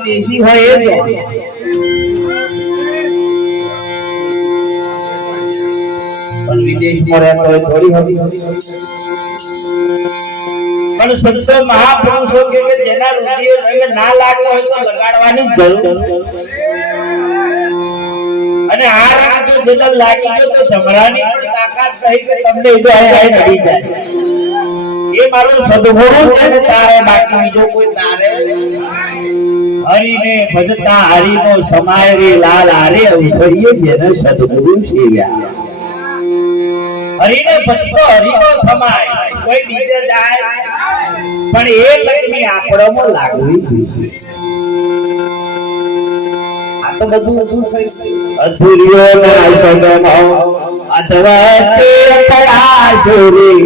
દેશી હોય એ જ પણ વિદેશમાં રહેતો હોય થોડી હતી પણ સંતો મહાપુરુષો કે જેના રુધિર રંગ ના લાગે હોય તો લગાડવાની જરૂર અને આ રંગ જો જેને લાગી ગયો તો જમરાની પણ તાકાત કહી કે તમને એ આય નડી જાય એ મારું સદગુરુ છે ને તારે બાકી બીજો કોઈ તારે હરિને ભજતા હરિનો સમાય રે લાલ હારે અવસરીએ જેને સદગુરુ સેવ્યા હરિને ભજતો હરિનો સમાય કોઈ બીજે જાય પણ એ લક્ષ્મી આપણોમાં લાગવી આ તો બધું અધૂર્યો ના સદનો અથવા તે પડાશુરી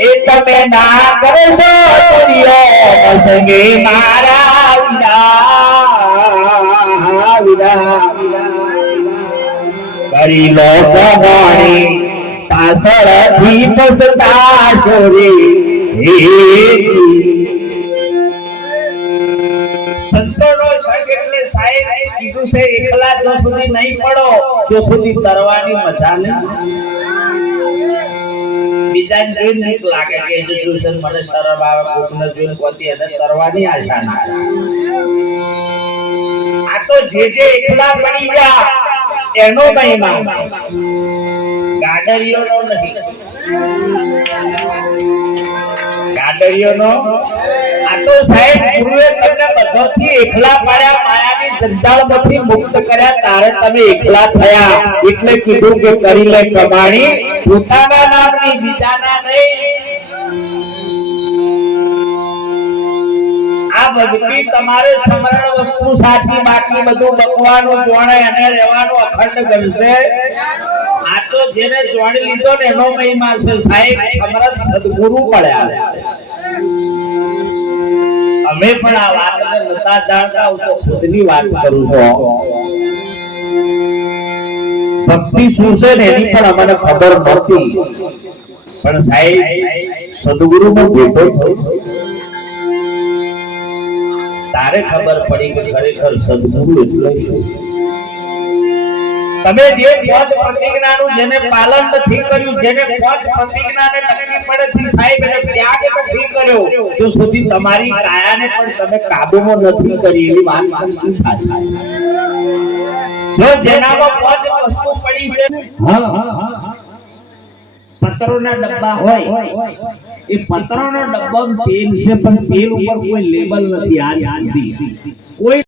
એ તમે ના કરશો તુર્યો સંગે મારા વિના કરી લો કમાણી પાછળથી પસતાશો રે સંતોનો સંગ એટલે સાહેબ કીધું છે એકલા જો સુધી નહીં પડો તો સુધી તરવાની મજા નહીં બીજા જોઈને નીક લાગે કે એજ્યુકેશન મને શરમ આવે કોકને જોઈને પોતે એને તરવાની આશા ના આ તો જે એકલા પડી જા એનો મહિમા ગાડરિયોનો નહીં ગાડરિયોનો આ તો સાહેબ ગુરુએ તમને બધાથી એકલા પાડ્યા માયાની જંજાળમાંથી મુક્ત કર્યા તારે તમે એકલા થયા એટલે કીધું કે કરી લે કમાણી પોતાના નામની બીજાના નહીં આ ભક્તિ તમારે સમરણ વસ્તુ સાચી બાકી બધું બકવાનું જોણે અને રહેવાનું અખંડ કરશે આ તો જેને જોડી લીધો ને એનો મહિમા છે સાહેબ સમરથ સદગુરુ પડ્યા અમે પણ આ વાતને નતા જાણતા હું તો ખુદની વાત કરું છું ભક્તિ શું છે ને એની પણ અમને ખબર નહોતી પણ સાહેબ સદગુરુનો ભેટો થયો તારે ખબર પડી કે ખરેખર સદગુરુ એટલે શું તમે જે પાંચ પ્રતિજ્ઞાનું જેને પાલન નથી કર્યું જેને પાંચ પ્રતિજ્ઞાને તકલીફ પડે થી સાહેબ એને ત્યાગ નથી કર્યો તો સુધી તમારી કાયાને પણ તમે કાબૂમાં નથી કરી એવી વાત થાય જો જેનામાં પાંચ વસ્તુ પડી છે પત્રોના ડબ્બા હોય એ પત્રોના ડબ્બામાં તેલ છે પણ તેલ ઉપર કોઈ લેબલ નથી આજ સુધી કોઈ